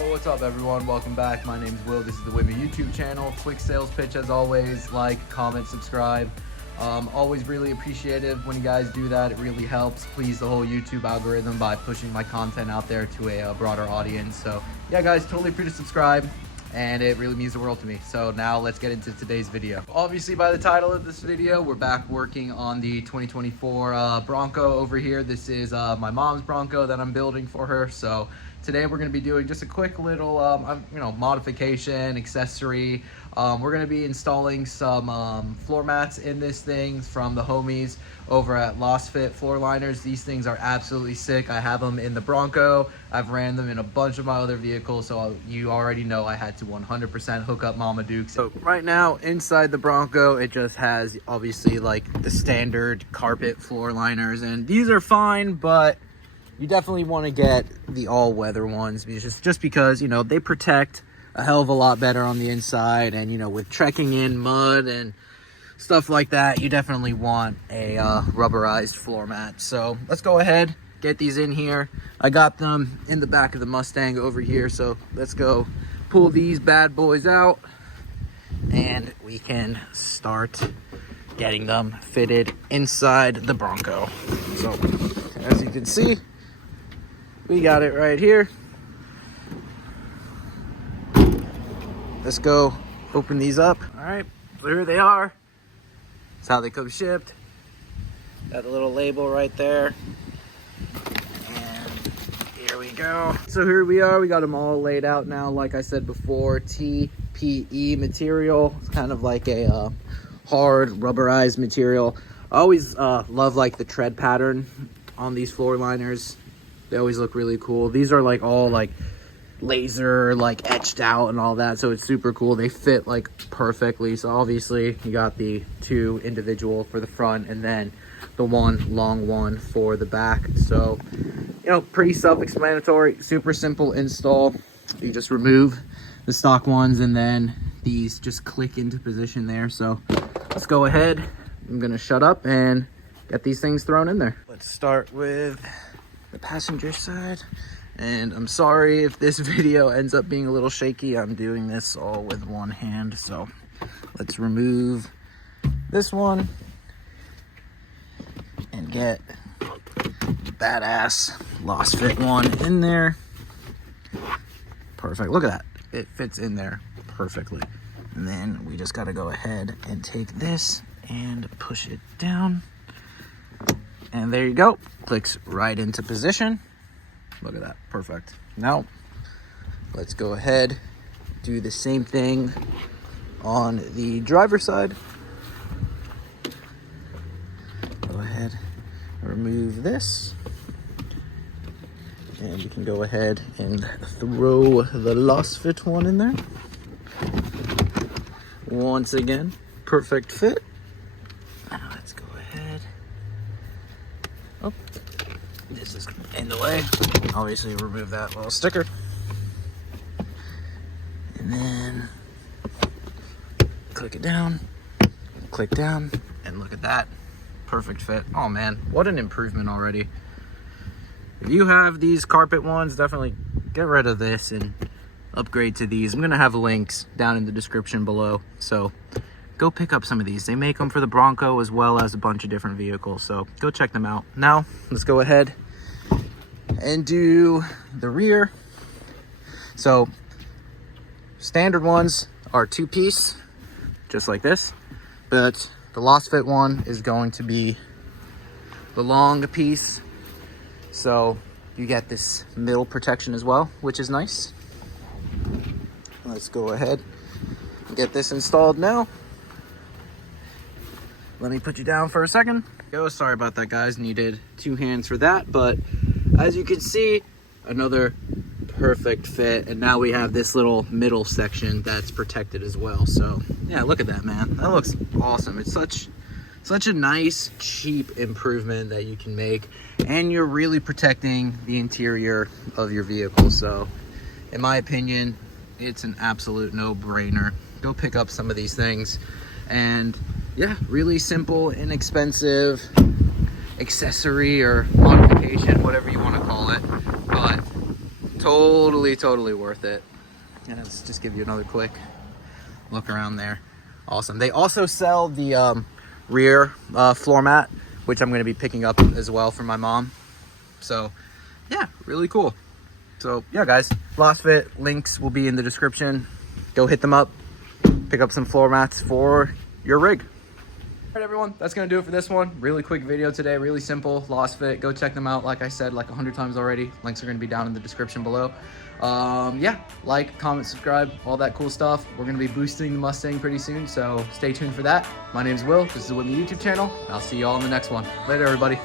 Well, what's up everyone? Welcome back. My name's Will. This is the Whitney YouTube channel. Quick sales pitch as always. Like, comment, subscribe. Always really appreciative when you guys do that. It really helps please the whole YouTube algorithm by pushing my content out there to a broader audience. So yeah guys, totally free to subscribe and it really means the world to me. So now let's get into today's video. Obviously by the title of this video, we're back working on the 2024 Bronco over here. This is my mom's Bronco that I'm building for her. So today we're going to be doing just a quick little modification, accessory. We're going to be installing some floor mats in this thing from the homies over at LASFIT floor liners. These things are absolutely sick. I have them in the Bronco. I've ran them in a bunch of my other vehicles, so you already know I had to 100% hook up Mama Duke's. So right now inside the Bronco, it just has obviously like the standard carpet floor liners, and these are fine, but you definitely want to get the all-weather ones just because, you know, they protect a hell of a lot better on the inside. And, you know, with trekking in mud and stuff like that, you definitely want a rubberized floor mat. So let's go ahead, get these in here. I got them in the back of the Mustang over here. So let's go pull these bad boys out and we can start getting them fitted inside the Bronco. So as you can see, we got it right here. Let's go open these up. All right, so here they are. That's how they come shipped. Got a little label right there. And here we go. So here we are. We got them all laid out now. Like I said before, TPE material. It's kind of like a hard rubberized material. I always love like the tread pattern on these floor liners. They always look really cool. These are like all like laser like etched out and all that, so it's super cool. They fit like perfectly. So obviously you got the two individual for the front and then the one long one for the back. So, you know, pretty self-explanatory, super simple install. You just remove the stock ones and then these just click into position there. So let's go ahead. I'm gonna shut up and get these things thrown in there. Let's start with the passenger side, and I'm sorry if this video ends up being a little shaky. I'm doing this all with one hand. So let's remove this one and get the badass LASFIT one in there. Perfect. Look at that, it fits in there perfectly. And then we just got to go ahead and take this and push it down. And there you go, clicks right into position. Look at that, perfect. Now, let's go ahead, do the same thing on the driver's side. Go ahead, remove this. And you can go ahead and throw the LASFIT one in there. Once again, perfect fit. Let's go ahead. Oh, this is in the way. Obviously remove that little sticker. And then click it down, click down, and look at that. Perfect fit. Oh man, what an improvement already. If you have these carpet ones, definitely get rid of this and upgrade to these. I'm gonna have links down in the description below. So go pick up some of these. They make them for the Bronco as well as a bunch of different vehicles. So go check them out. Now, let's go ahead and do the rear. So standard ones are two-piece, just like this. But the LASFIT one is going to be the long piece. So you get this middle protection as well, which is nice. Let's go ahead and get this installed now. Let me put you down for a second. Sorry about that, guys. Needed two hands for that, but as you can see, another perfect fit. And now we have this little middle section that's protected as well. So yeah, look at that, man. That looks awesome. It's such a nice, cheap improvement that you can make, and you're really protecting the interior of your vehicle. So in my opinion, it's an absolute no-brainer. Go pick up some of these things. And yeah, really simple, inexpensive accessory or modification, whatever you want to call it, but totally worth it. And let's just give you another quick look around there. Awesome. They also sell the rear floor mat, which I'm going to be picking up as well for my mom. So yeah, really cool. So yeah, guys, LASFIT links will be in the description. Go hit them up, pick up some floor mats for your rig. All right, everyone, that's gonna do it for this one. Really quick video today, really simple. LASFIT, go check them out. Like I said, like 100 times already. Links are gonna be down in the description below. Yeah, like, comment, subscribe, all that cool stuff. We're gonna be boosting the Mustang pretty soon, so stay tuned for that. My name's Will, this is the Whitney YouTube channel. I'll see you all in the next one. Later, everybody.